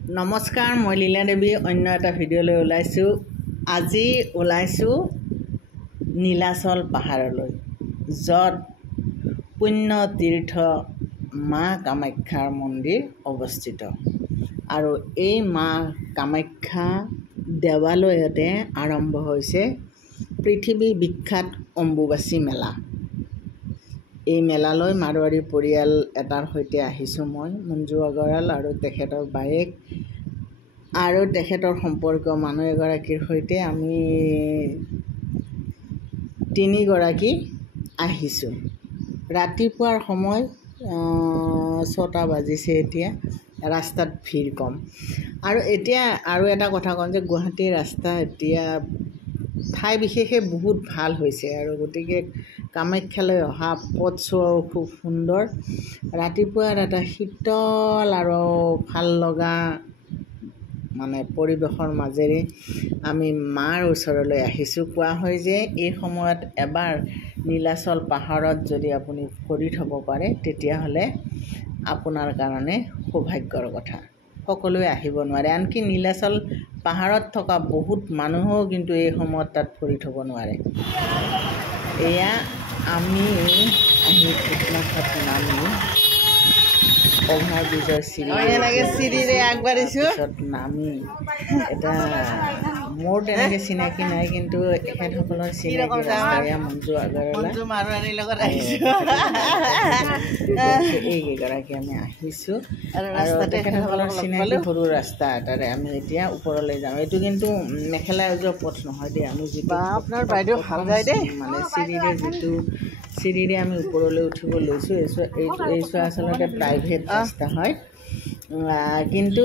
নমস্কাৰ, মই লীলা দেৱী অন্য এটা ভিডিঅ'লৈ ওলাইছোঁ। আজি ওলাইছোঁ নীলাচল পাহাৰলৈ, য'ত পুণ্য তীৰ্থ মা কামাখ্যাৰ মন্দিৰ অৱস্থিত। আৰু এই মা কামাখ্যা দেৱালয়তে আৰম্ভ হৈছে পৃথিৱী বিখ্যাত অম্বুবাচী মেলা। এই মেলালৈ মাৰোৱাৰী পৰিয়াল এটাৰ সৈতে আহিছোঁ মই, মঞ্জু আগৰৱাল আৰু তেখেতৰ বায়েক আৰু তেখেতৰ সম্পৰ্কীয় মানুহ এগৰাকীৰ সৈতে আমি তিনিগৰাকী আহিছোঁ। ৰাতিপুৱাৰ সময় 6টা বাজিছে। এতিয়া ৰাস্তাত ভিৰ কম। আৰু এতিয়া আৰু এটা কথা কওঁ যে গুৱাহাটীৰ ৰাস্তা এতিয়া ঠাই বিশেষে বহুত ভাল হৈছে, আৰু গতিকে কামাখ্যালৈ অহা পথছোৱাও খুব সুন্দৰ। ৰাতিপুৱাৰ এটা শীতল আৰু ভাল লগা পৰিৱেশৰ মাজেৰে আমি মাৰ ওচৰলৈ আহিছোঁ। কোৱা হয় যে এই সময়ত এবাৰ নীলাচল পাহাৰত যদি আপুনি ভৰি থ'ব পাৰে তেতিয়াহ'লে আপোনাৰ কাৰণে সৌভাগ্যৰ কথা। সকলোৱে আহিব নোৱাৰে, আনকি নীলাচল পাহাৰত থকা বহুত মানুহেও কিন্তু এই সময়ত তাত ভৰি থ'ব নোৱাৰে। এয়া আমি আহি ফুটনাথত নামি অভাৰব্ৰিজৰ চিৰিৰে আগবাঢ়িছোঁ। নামি এটা মোৰ তেনেকৈ চিনাকি নাই, কিন্তু এখেতসকলৰ চিনাকি ৰাস্তা। মঞ্জু আগৰৱালা লগত আহিছোঁ, এইকেইগৰাকী আমি আহিছোঁ। আৰু তেখেতসকলৰ চিনাকি সৰু ৰাস্তা এটাৰে আমি এতিয়া ওপৰলৈ যাওঁ। এইটো কিন্তু মেখেলা এযোৰ পথ নহয় দেই। আমি যিটো আপোনাৰ বাইদেউ ভাল যায় দেই, চিৰিৰে আমি ওপৰলৈ উঠিব লৈছোঁ। এইটো আচলতে প্ৰাইভেট ৰাস্তা হয়, কিন্তু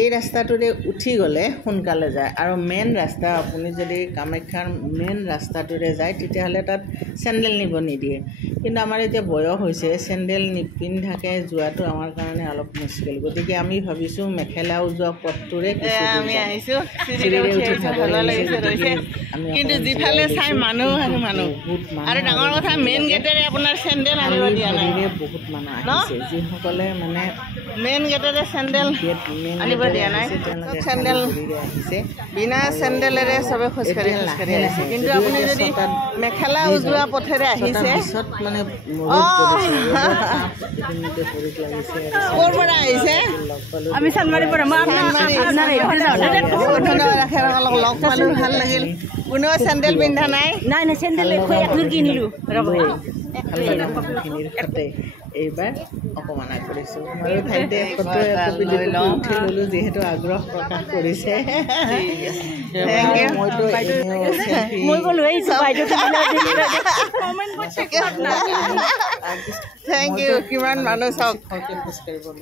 এই ৰাস্তাটোৰে উঠি গ'লে সোনকালে যায়। আৰু মেইন ৰাস্তা, আপুনি যদি কামাখ্যাৰ মেইন ৰাস্তাটোৰে যায় তেতিয়াহ'লে তাত চেণ্ডেল নিব নিদিয়ে। কিন্তু আমাৰ এতিয়া বয়স হৈছে, চেণ্ডেল নিপিন্ধাকে যোৱাটো আমাৰ কাৰণে অলপ মুস্কিল। গতিকে আমি ভাবিছোঁ মেখেলাও যোৱা পথটোৰে আমি আহিছোঁ। কিন্তু যিফালে চাই মানুহ আৰু মানুহ, আৰু ডাঙৰ কথা মেইন গেটেৰে আপোনাৰ চেণ্ডেল আনিব দিয়া নাই। বহুত মানুহ আহিছে যিসকলে মেইন গেটেৰে চেণ্ডেল আনিব দিয়া নাই, চেণ্ডেল আহিছে। বিনা চেণ্ডেলেৰে চবে খোজকাঢ়ি আহিছে। কিন্তু আপুনি যদি মেখেলা উজোৱা পথেৰে আহিছে, ক'ৰ পৰা আহিছে? আমি চানমাৰীৰ পৰা। লগ পালোঁ, ভাল লাগিল। কোনেও চেণ্ডেল পিন্ধা নাই। চেণ্ডেল কিনিলোঁ এইবাৰ অকণমান আগবাঢ়িছোঁ। ময়ো ঠাইতে ফটো উঠি ল'লোঁ, যিহেতু আগ্ৰহ প্ৰকাশ কৰিছে। Thank you. কিমান মানুহ চাওক,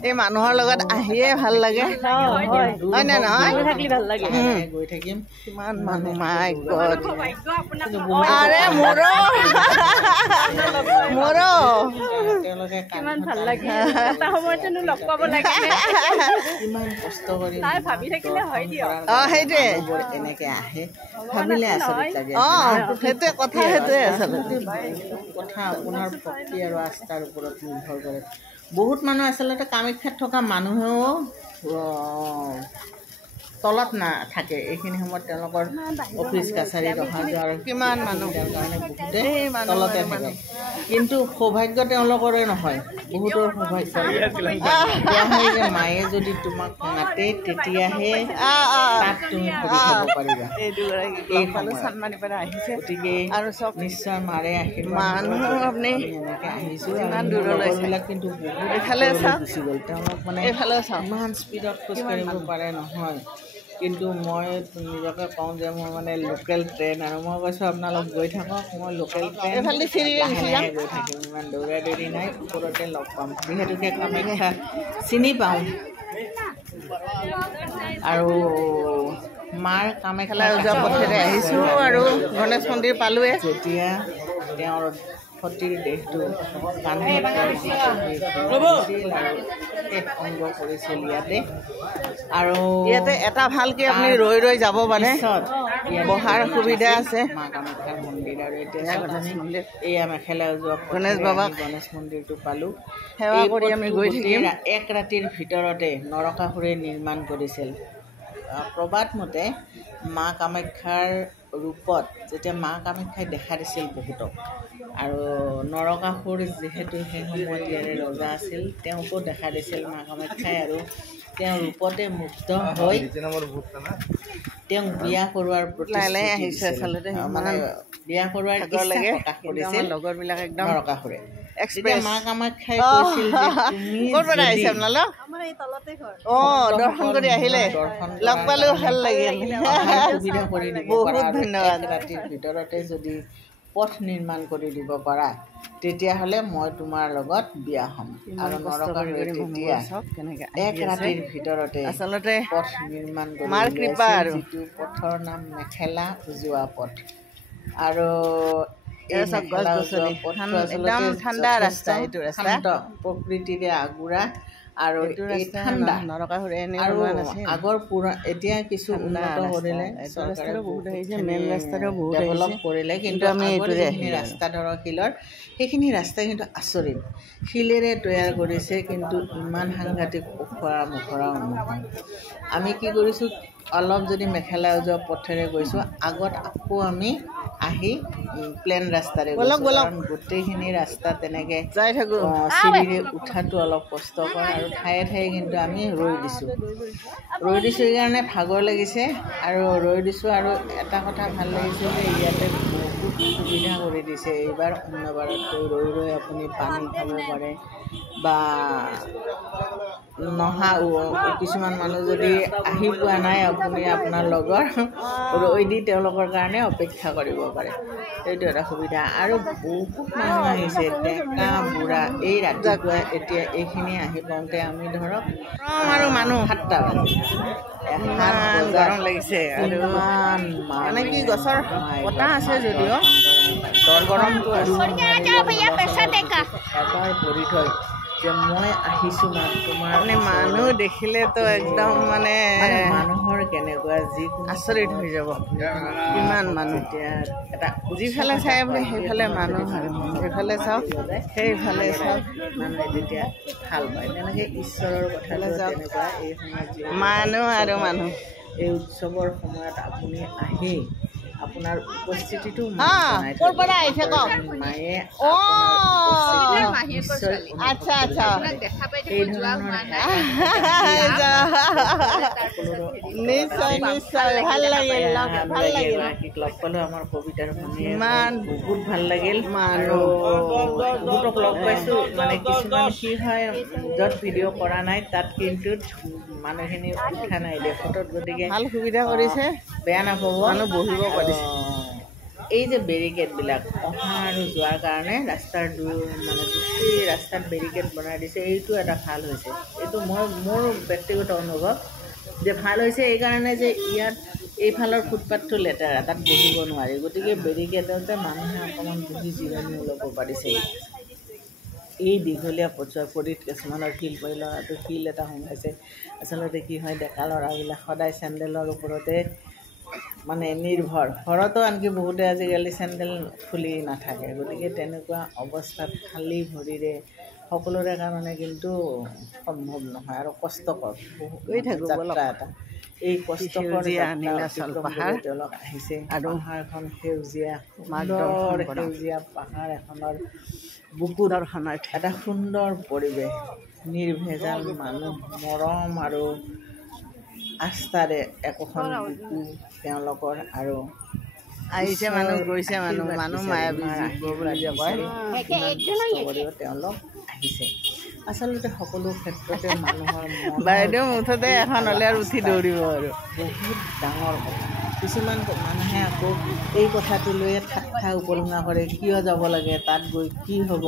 এই মানুহৰ লগত আহিয়ে ভাল লাগে, হয় নে নহয়? গৈ থাকিম। কিমান মানুহ, মাই গড। আৰে মোৰো তেওঁলোকে কিমান ভাল লাগে, এটা সময়তেনো লগ পাব লাগে। কিমান কষ্ট কৰি ভাবি থাকিলে হয় দিয়ক। সেইটোৱে এনেকৈ আহে, ভাবিলে আচৰিত লাগে। সেইটোৱে কথা, সেইটোৱে আচলতে কথা। আপোনাৰ ভক্তি আৰু আস্থাৰ ওপৰত নিৰ্ভৰ কৰে। বহুত মানুহ আচলতে কামাখ্যাত থকা মানুহেও তলত নাথাকে। এইখিনি সময়ত তেওঁলোকৰ অফিচ কাছাৰীত অহা যোৱা, আৰু কিমান মানুহ কাৰণে বহুতে তলতে থাকে। কিন্তু সৌভাগ্য তেওঁলোকৰে নহয়, বহুতৰ সৌভাগ্য। কোৱা হয় যে মায়ে যদি তোমাক মাতে তেতিয়াহে তাত তুমি ভৰি থ'ব পাৰিবা। গতিকে আৰু চব নিশ্চয় মাৰে আশীৰ্বাদ। আপুনি এনেকৈ আহিছোঁ। ইমান দূৰলৈবিলাক কিন্তু বহুত এইফালে গুচি গ'ল। তেওঁলোক ইমান স্পীডত খোজকাঢ়িব পাৰে নহয়। কিন্তু মই নিজকে কওঁ যে মই লোকেল ট্ৰেইন, আৰু মই কৈছোঁ আপোনালোক গৈ থাকক, মই লোকেল ট্ৰেইন লাহে গৈ থাকিম। ইমান দৌৰা দৌৰি নাই, ওপৰতে লগ পাম। যিহেতুকে কামাখ্যা চিনি পাওঁ, আৰু মাৰ কামাখ্যা যোৱা পথেৰে আহিছোঁ, আৰু গণেশ মন্দিৰ পালোঁৱে। যেতিয়া তেওঁৰ সতীৰ দেহটো কান্ধত অংগ কৰিছিল ইয়াতে আৰু ইয়াতে এটা ভালকে আপুনি ৰৈ ৰৈ যাব মানে বহাৰ সুবিধা আছে মা কামাখ্যাৰ মন্দিৰ আৰু এতিয়া গণেশ মন্দিৰ এয়া মেখেলা যোৱা গণেশ বাবা গণেশ মন্দিৰটো পালোঁ সেৱা কৰি আমি গৈ থাকিম এক ৰাতিৰ ভিতৰতে নৰকাসুৰে নিৰ্মাণ কৰিছিল প্ৰবাদ মতে মা কামাখ্যাৰ ৰূপত যেতিয়া মা কামাখ্যাই দেখা দিছিল বহুতক আৰু নৰকাসুৰ যিহেতু সেই সময়ত ইয়াৰে ৰজা আছিল তেওঁকো দেখা দিছিল মা কামাখ্যাই আৰু তেওঁ ৰূপতে মুগ্ধ হৈ তেওঁক বিয়া কৰোৱাৰ আহিছে আচলতে মানে বিয়া কৰোৱাৰ লাগে প্ৰকাশ কৰিছিল লগৰবিলাক একদম নৰকাসুৰে মা কামাখ্যাই দৰ্শন কৰি আহিলে লগ পালেও ভাল লাগিল সুবিধা কৰি দিব বহুত ধন্যবাদ ৰাতিৰ ভিতৰতে যদি পথ নিৰ্মাণ কৰি দিব পাৰা তেতিয়াহ'লে মই তোমাৰ লগত বিয়া হ'ম আৰু নৰকাসুৰে তেতিয়া এক ৰাতিৰ ভিতৰতে আচলতে পথ নিৰ্মাণ কৰি মাৰ কৃপা আৰু যিটো পথৰ নাম মেখেলা উজোৱা পথ আৰু একদম ঠাণ্ডা ৰাস্তা এইটো ৰাস্তা প্ৰকৃতিৰে আগুৰা আৰু এই ঠাণ্ডা নৰকাসুৰে আৰু আগৰ এতিয়া কিছু উন্নত কৰিলে মেইন ৰাস্তাটো বহুত ডেভেলপ কৰিলে কিন্তু আমি ৰাস্তা ধৰক শিলৰ সেইখিনি ৰাস্তা কিন্তু আচৰিত শিলেৰে তৈয়াৰ কৰিছে কিন্তু ইমান সাংঘাতিক ওখৰা মুখৰাও নহয় আমি কি কৰিছোঁ অলপ যদি মেখেলা উজোৱা পথেৰে গৈছোঁ আগত আকৌ আমি আহি প্লেন ৰাস্তাৰে গোটেইখিনি ৰাস্তা তেনেকৈ যাই থাকোঁ চিৰিৰে উঠাটো অলপ কষ্টকৰ আৰু ঠায়ে ঠায়ে কিন্তু আমি ৰৈ দিছোঁ সেইকাৰণে ভাগৰ লাগিছে আৰু ৰৈ দিছোঁ আৰু এটা কথা ভাল লাগিছে যে ইয়াতে বহুত সুবিধা কৰি দিছে এইবাৰ অন্যবাৰতকৈ ৰৈ ৰৈ আপুনি পানী খাব পাৰে বা কিছুমান মানুহ যদি আহি পোৱা নাই আপুনি আপোনাৰ লগৰ ৰৈ দি তেওঁলোকৰ কাৰণে অপেক্ষা কৰিব পাৰে সেইটো এটা সুবিধা আৰু বহুত মানুহ আহিছে ডেকা বুঢ়া এই ৰাতিপুৱা এতিয়া এইখিনি আহি পাওঁতে আমি ধৰক আৰু মানুহ 7টা বাজি গৰম লাগিছে আৰু মানে কি গছৰ বতাহ আছে যদিও গৰমটো আছে এবাৰ পৰি থৈ যে মই আহিছোঁ তোমাৰ মানে মানুহ দেখিলেতো একদম মানে মানুহৰ কেনেকুৱা যিকোনো আচৰিত হৈ যাব ইমান মানুহ এতিয়া এটা যিফালে চাই আপুনি সেইফালে মানুহ আৰু সেইফালে চাওক সেইফালে চাওক মানুহে যেতিয়া ভাল পায় তেনেকৈ ঈশ্বৰৰ কথালৈ যাওক তেনেকুৱা এই সময়ত মানুহ আৰু মানুহ এই উৎসৱৰ সময়ত আপুনি আহি আপোনাৰ উপস্থিতিটো মায়ে আচ্ছা আচ্ছা নিশ্চয় নিশ্চয় ভাল লাগিল লগ পালোঁ আমাৰ কবিতাৰ ইমান বহুত ভাল লাগিল আৰু বহুতক লগ পাইছোঁ মানে কিছুমান কি হয় য'ত ভিডিঅ' কৰা নাই তাত কিন্তু মানুহখিনি উঠা নাই দে ফটোত গতিকে ভাল সুবিধা কৰিছে বেয়া নাপাব মানুহ বহিব পাৰিছে এই যে বেৰিকেডবিলাক অহা আৰু যোৱাৰ কাৰণে ৰাস্তাৰ মানে গোটেই ৰাস্তাত বেৰিকেড বনাই দিছে এইটো এটা ভাল হৈছে এইটো মোৰ ব্যক্তিগত অনুভৱ যে ভাল হৈছে এইকাৰণে যে ইয়াত এইফালৰ ফুটপাথটো লেতেৰা তাত বহিব নোৱাৰি গতিকে বেৰিকেডতে মানুহে অকণমান বহি জিৰণি ল'ব পাৰিছে এই দীঘলীয়া পথছোৱাত কিছুমানৰ শিল পৰি ল'ৰাটো শিল এটা সোমাইছে আচলতে কি হয় ডেকা ল'ৰাবিলাক সদায় চেণ্ডেলৰ ওপৰতে মানে নিৰ্ভৰ ঘৰতো আনকি বহুতে আজিকালি চেণ্ডেল খুলি নাথাকে গতিকে তেনেকুৱা অৱস্থাত খালী ভৰিৰে সকলোৰে কাৰণে কিন্তু সম্ভৱ নহয় আৰু কষ্টকৰ যাত্ৰা এটা এই কষ্টকৰ তেওঁলোক আহিছে আৰু পাহাৰখন সেউজীয়া সেউজীয়া পাহাৰ এখনৰ বুকু দৰ্শনত এটা সুন্দৰ পৰিৱেশ নিৰ্ভেজাল মানুহ মৰম আৰু আস্থাৰে একোখন বুকু তেওঁলোকৰ আৰু আহিছে মানুহ গৈছে মানুহ মায়াবী তেওঁলোক আহিছে আচলতে সকলো ক্ষেত্ৰতে মানুহৰ বাইদেউ মুঠতে এখন হ'লে আৰু উঠি দৌৰিব আৰু বহুত ডাঙৰ কথা কিছুমান মানুহে আকৌ এই কথাটো লৈ ঠাট্টা উপলুঙা কৰে, কিয় যাব লাগে, তাত গৈ কি হ'ব।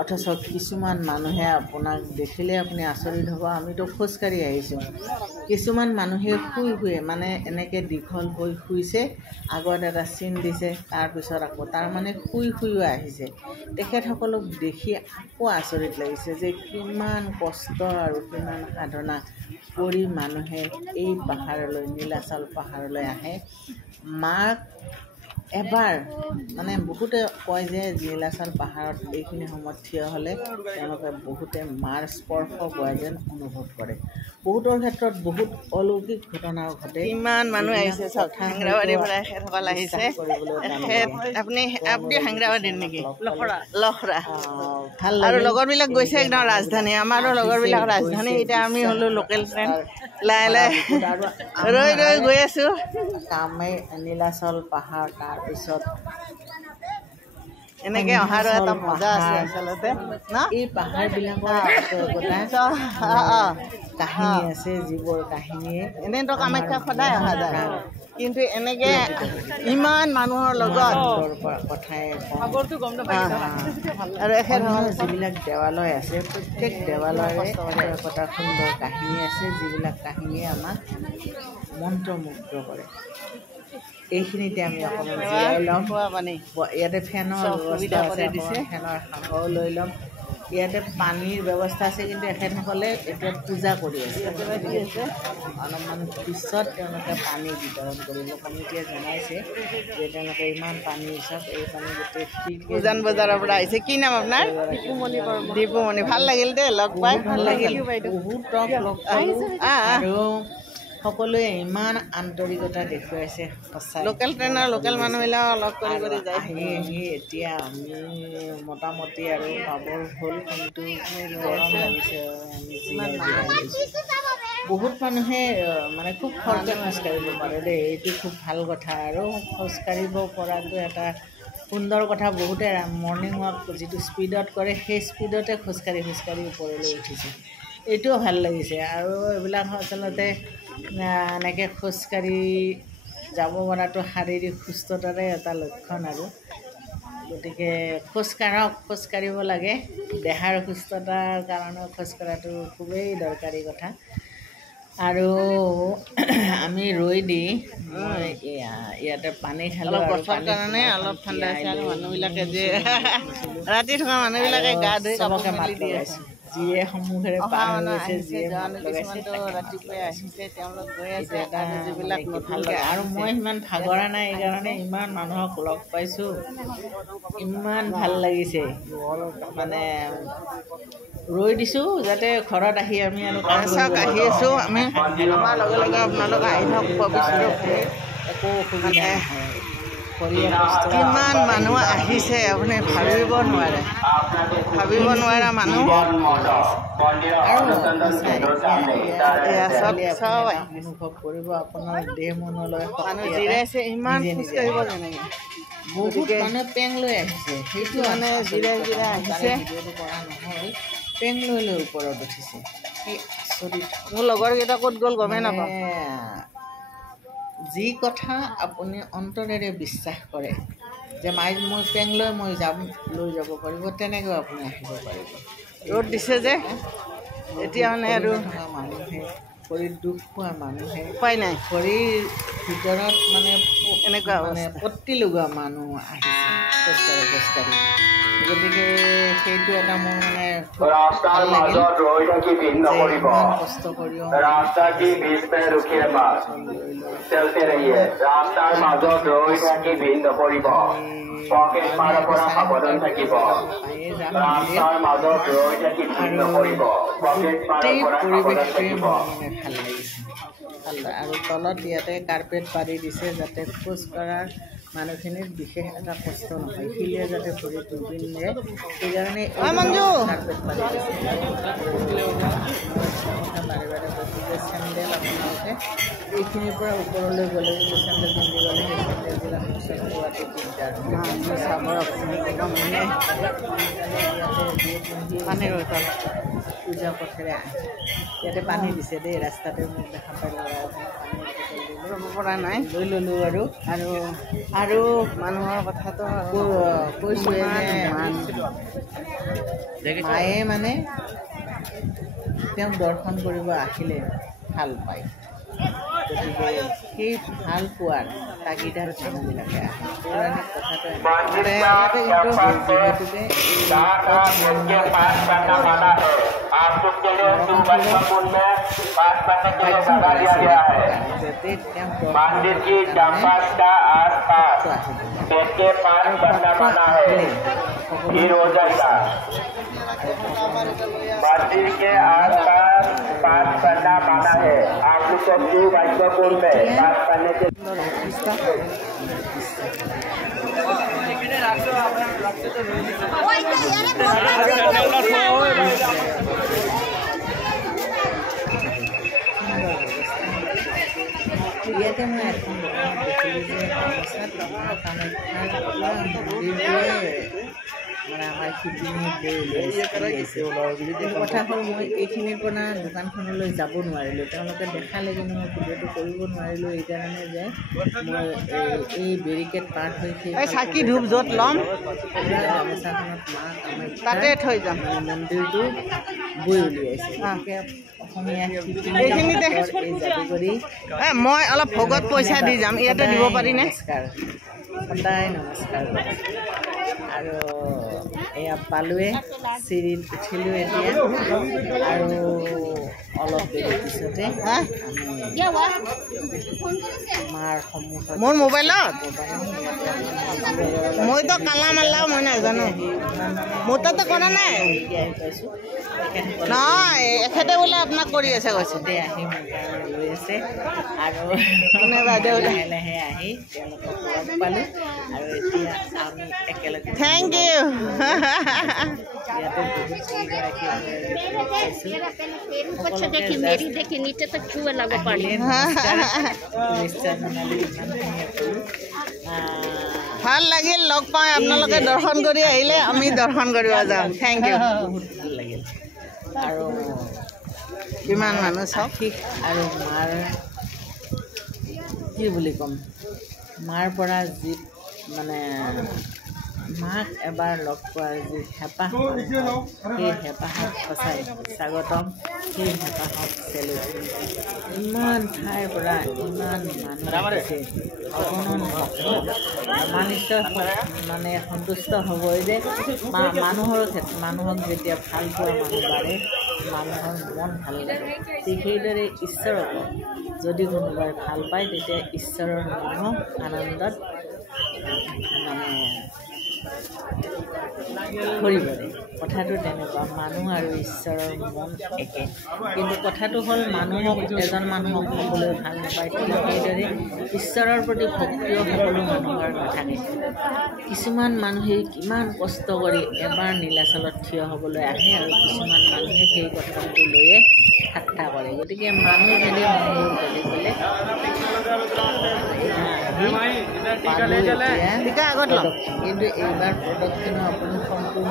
অথচ কিছুমান মানুহে আপোনাক দেখিলে আপুনি আচৰিত হ'ব, আমিতো খোজকাঢ়ি আহিছোঁ। কিছুমান মানুহে শুই মানে এনেকৈ দীঘল হৈ শুইছে, আগত এটা চিন দিছে, তাৰপিছত আকৌ তাৰমানে শুইও আহিছে। তেখেতসকলক দেখি আকৌ আচৰিত লাগিছে যে কিমান কষ্ট আৰু কিমান সাধনা কৰি মানুহে এই পাহাৰলৈ, নীলাচল পাহাৰলৈ আহে। মাক এবাৰ মানে বহুতে কয় যে নীলাচল পাহাৰত এইখিনি সময়ত থিয় হ'লে তেওঁলোকে বহুতে মাৰ স্পৰ্শ পোৱা যেন অনুভৱ কৰে। বহুতৰ ক্ষেত্ৰত বহুত অলৌকিক ঘটনাও ঘটে। ইমান মানুহ আহিছে, চব হাংৰাবাৰীৰ পৰা এখেতসকল আহিছে। আপুনি হাংৰাবাৰীৰ নেকি? লখৰা। আৰু লগৰবিলাক গৈছে একদম ৰাজধানী, আমাৰো লগৰবিলাক ৰাজধানী। এতিয়া আমি হ'লোঁ লোকেল ট্ৰেইন, লাহে লাহে ৰৈ গৈ আছোঁ। নীলাচল পাহাৰ, তাৰপিছত এনেকৈ অহাৰো এটা মজা আছে আচলতে ন। এই পাহাৰবিলাকৰ কাহিনী আছে, যিবোৰ কাহিনীয়ে এনেইতো কামাখ্যা সদায় অহা যায়, কিন্তু এনেকৈ ইমান মানুহৰ লগত কথাই আৰু এখেতসকল যিবিলাক দেৱালয় আছে, প্ৰত্যেক দেৱালয়ৰে এটা সুন্দৰ কাহিনী আছে, যিবিলাক কাহিনীয়ে আমাক মন্ত্ৰমুগ্ধ কৰে। এইখিনিতে আমি অকণমান জিৰাই ল'ম। ইয়াতে ফেনৰ ব্যৱস্থা আছে, ফেনৰ সাহায্য লৈ ল'ম। ইয়াতে পানীৰ ব্যৱস্থা আছে, কিন্তু এখেতসকলে এতিয়া পূজা কৰি আছে। অলপমান পিছত তেওঁলোকে পানী বিতৰণ কৰিব। কমিটিয়ে জনাইছে যে তেওঁলোকে ইমান পানী চাওক, এই পানী গোটেই উজান বজাৰৰ পৰা আহিছে। কি নাম আপোনাৰ? দীপুমণি। ভাল লাগিল দেই লগ পাই, ভাল লাগিল। বহুতক লগ পালোঁ আৰু সকলোৱে ইমান আন্তৰিকতা দেখুৱাইছে। সঁচাই লোকেল ট্ৰেইনৰ লোকেল মানুহবিলাকক লগ কৰি যায়। আহি এতিয়া আমি মোটামুটি আৰু পাবৰ হ'ল, কিন্তু গৰম লাগিছে। বহুত মানুহে মানে খুব খৰকৈ খোজকাঢ়িব পাৰে দেই, এইটো খুব ভাল কথা। আৰু খোজকাঢ়িব পৰাটো এটা সুন্দৰ কথা। বহুতে মৰ্ণিং ৱাক যিটো স্পীডত কৰে, সেই স্পীডতে খোজকাঢ়ি ওপৰলৈ উঠিছে। এইটোও ভাল লাগিছে। আৰু এইবিলাক আচলতে এনেকৈ খোজকাঢ়ি যাব পৰাটো শাৰীৰিক সুস্থতাৰে এটা লক্ষণ। আৰু গতিকে খোজকাঢ়িব লাগে। দেহাৰ সুস্থতাৰ কাৰণেও খোজকঢ়াটো খুবেই দৰকাৰী কথা। আৰু আমি ৰৈ দি মই ইয়াতে পানী খালোঁ। গছৰ কাৰণে অলপ ঠাণ্ডা আছে, আৰু মানুহবিলাকে যে ৰাতি থকা মানুহবিলাকে গা ধুই চবকে মাত লগাইছোঁ। যিয়ে সমূহেৰে পাৰ হৈ গৈছে, যিয়ে মাত লগাইছে, ৰাতিপুৱাই আহিছে, তেওঁলোক গৈ আছে। এটা যিবিলাক ভাল লাগে। আৰু মই সিমান ভাগৰা নাই, এইকাৰণে ইমান মানুহক লগ পাইছোঁ, ইমান ভাল লাগিছে। মানে ৰৈ দিছোঁ যাতে ঘৰত আহি আমি আৰু আহি আছোঁ। আমি আমাৰ লগে লগে আপোনালোকে আহি থাকক। একো অসুবিধা নহয়। কিমান মানুহ আহিছে আপুনি ভাবিব নোৱাৰা মানুহ। অনুভৱ কৰিব আপোনাৰ দেহ মনলৈ। মানুহ জিৰাইছে, ইমান খোজকাঢ়িব যেনেকৈ বহুত মানুহে পেং লৈ আহিছে। সেইটো মানে জিৰাই আহিছে। কৰা নহ'ল, পেং লৈ ওপৰত উঠিছে। সেই আচৰিত। মোৰ লগৰকেইটা ক'ত গ'ল গমেই নাপাওঁ। যি কথা আপুনি অন্তৰেৰে বিশ্বাস কৰে যে মই পেং লৈ মই লৈ যাব পাৰিব, তেনেকৈ আপুনি আহিব পাৰিব। ৰ'দ দিছে যে এতিয়া মানে আৰু মানুহে, ভৰিত দুখ পোৱা মানুহে, উপায় নাই। ভৰিৰ ভিতৰত মানে এনেকুৱা মানে পট্টি লগোৱা মানুহ আহিছে খোজকাঢ়ি। গতিকে সেইটো এটা মোৰ মানে ৰাস্তাৰ মাজত ৰৈ থাকি ভিন নকৰিব। কষ্ট কৰিও ৰাস্তা কি बीच में रुकिए मत, चलते रहिए। ৰাস্তাৰ মাজত ৰৈ থাকি ভিন নকৰিব, পকেট মাৰৰ পৰা সাৱধান থাকিব। ৰাস্তাৰ মাজত ৰৈ থাকি ভিন নকৰিব, পকেট মাৰৰ পৰা সাৱধান থাকিব। মানে ভাল লাগিছে। আৰু তলত ইয়াতে কাৰ্পেট পাৰি দিছে যাতে খোজ কঢ়াৰ মানুহখিনিৰ বিশেষ এটা কষ্ট নহয় শিলে যাতে ভৰিত নিপিন্ধে সেইকাৰণে চেণ্ডেল আপোনালোকে এইখিনিৰ পৰা ওপৰলৈ গ'লে যদি চেণ্ডেল পিন্ধি গ'লে সেই চেণ্ডেলবিলাক মুচন হোৱাটো দিগদাৰ চাব পানীৰ পূজা পথেৰে আহে ইয়াতে পানী দিছে দেই ৰাস্তাতে মোক দেখা পাই ল'ৰা ল'ব পৰা নাই লৈ ল'লোঁ আৰু মানুহৰ কথাটো কৈছোঁৱে যে মায়ে মানে তেওঁক দৰ্শন কৰিব আহিলে ভাল পায় গতিকে সেই ভাল পোৱাৰ তাগিদাৰ মানুহবিলাকে আহে পৌৰাণিক কথাটো যিহেতুকে मंदिर के आसपास पास करना माना है। आप लोग को क्यों महत्वपूर्ण है पास करने के ইয়াতে মই এখন দেখিলোঁ যে গামোচাত মানে আমাৰ শিপিনী কথা হ'ল মই এইখিনিৰ পৰা দোকানখনলৈ যাব নোৱাৰিলোঁ তেওঁলোকে দেখালে কিন্তু মই ভিডিঅ'টো কৰিব নোৱাৰিলোঁ এইকাৰণে যে মই এই বেৰিকেড পাৰ হৈ সেই চাকি ধূপ য'ত ল'ম গামোচাখনত মা তাতে থৈ যাম মন্দিৰটো বৈ উলিয়াইছে অসমীয়া এইখিনিতে এই যাদুকৰী মই অলপ ভোগত পইচা দি যাম ইয়াতে দিব পাৰিনে সদায় নমস্কাৰ আৰু এয়া পালোৱে চিৰিত উঠিলোঁ এতিয়া আৰু অলপ দেৰি পিছতে মাৰ সন্মুখত মোৰ মোবাইলত মইতো কালা মাল্লাও মই নাজানো মোৰ তাতে কৰা নাই নহয় এখেতে বোলে আপোনাক কৰি আছে কৈছে আহি মোৰ কাৰণে লৈ আছে আৰু কোনে বাইদেউ লাহে লাহে আহি তেওঁলোকক লগ পালোঁ আৰু এতিয়া আমি একেলগে থেংক ইউ ইয়াতে বহুত ভাল লাগিল লগ পাই আপোনালোকে দৰ্শন কৰি আহিলে আমি দৰ্শন কৰিব যাওঁ থেংক ইউ বহুত ভাল লাগিল আৰু কিমান মানুহ চাওক আৰু মাৰ কি বুলি ক'ম মাৰ পৰা যি মানে মাক এবাৰ লগ পোৱাৰ যি হেঁপাহ সেই হেঁপাহক সঁচাই স্বাগতম সেই হেঁপাহক চেলুট ইমান ঠাইৰ পৰা ইমান মানুহ আহিছে অগণন আমাৰ নিশ্চয় মানে সন্তুষ্ট হ'বই যে মানুহক যেতিয়া ভাল পোৱা মানুহ বাঢ়ে মানুহৰ মন ভাল লাগে ঠিক সেইদৰে ঈশ্বৰকো যদি কোনোবাই ভাল পায় তেতিয়া ঈশ্বৰৰ মনো আনন্দত মানে ভৰি পৰে কথাটো তেনেকুৱা মানুহ আৰু ঈশ্বৰৰ মন একে কিন্তু কথাটো হ'ল মানুহক এজন মানুহক ক'বলৈ ভাল নাপায় ঠিক সেইদৰে ঈশ্বৰৰ প্ৰতি ভক্তিও সকলো মানুহৰ নাথাকে কিছুমান মানুহে কিমান কষ্ট কৰি এবাৰ নীলাচলত থিয় হ'বলৈ আহে আৰু কিছুমান মানুহে সেই কথাটো লৈয়ে ঠাট্টা কৰে গতিকে মানুহ যদি মনবোৰ বেলেগ বেলেগ কিন্তু এইবাৰ প্ৰদক্ষিণো আপুনি সম্পূৰ্ণ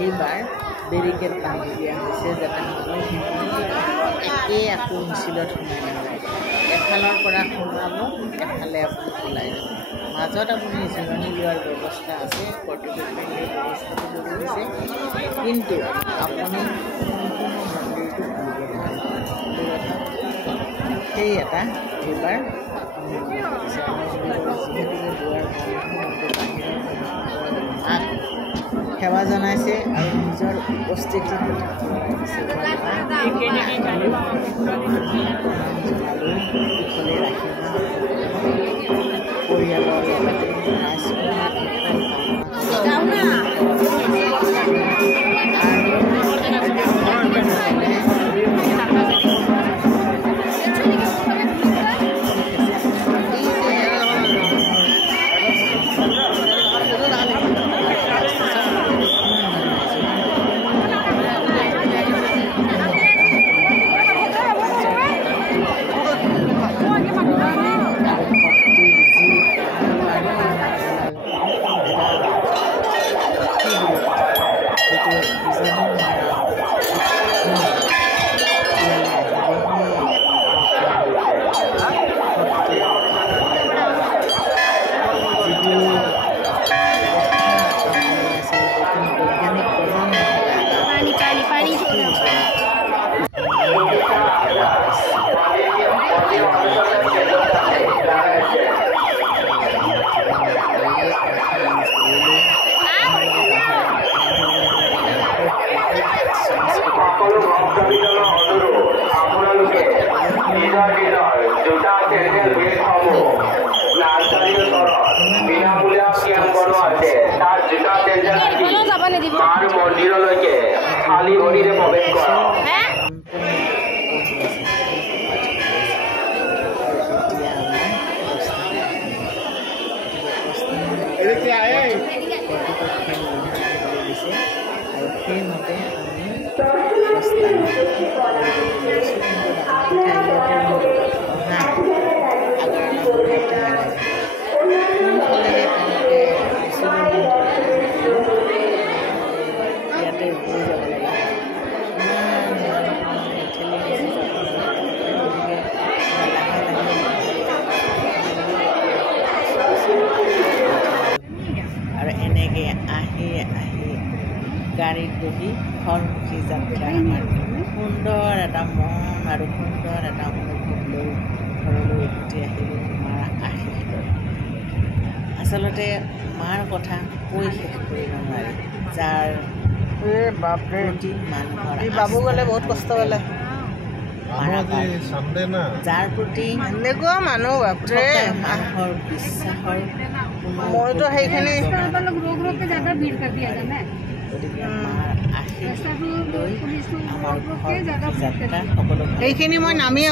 এইবাৰ বেৰিকেড বান্ধি দিয়া হৈছে যাতে মানুহখিনি একেই আকৌ মিছিলত সোমাই নাযায় এফালৰ পৰা সোমাব এফালে আপুনি ওলাই যাব মাজত আপুনি জিৰণি লোৱাৰ ব্যৱস্থা আছে কৰ্তৃপক্ষই ব্যৱস্থাটো কৰি দিছে কিন্তু আপুনি সম্পূৰ্ণ মন্দিৰটো সেই এটা এইবাৰ যিহেতুকে দুৱাৰ মাক সেৱা জনাইছে আৰু নিজৰ উপস্থিতিটো ইফালে ৰাখি পৰিয়ালৰ লগতে ভক্তবিজনৰ অনুৰোধ আপোনালোকে নিজৰ জোতা চেণ্ডেল বেগসমূহ নাৰ্চাৰীৰ ওচৰত বিনামূলীয়া কেম্পনো আছে তাত জোতা চেণ্ডেল মাৰ মন্দিৰলৈকে খালী ভৰিৰে প্ৰৱেশ কৰক সেইমতে ইয়াতে গৈ যাব লাগে আৰু এনেকৈ আহি গাড়ীত বহি ঘৰমুখী যাত্ৰা আমাৰ সুন্দৰ এটা মন আৰু সুন্দৰ এটা অনুভৱ লৈ ঘৰলৈ উভতি আহিলোঁ মাৰ আশীষ লৈ আচলতে মাৰ কথা কৈ শেষ কৰিব নোৱাৰি যাৰ প্ৰতি মানুহৰ বাবু গ'লে বহুত কষ্ট পালে যাৰ প্ৰতি এনেকুৱা মানুহ বাপৰে মানুহৰ বিশ্বাসৰ মইতো সেইখিনি গতিকে মাৰ আশীষ লৈ আমাৰ ঘৰ যাত্ৰা সকলো সেইখিনি মই নামি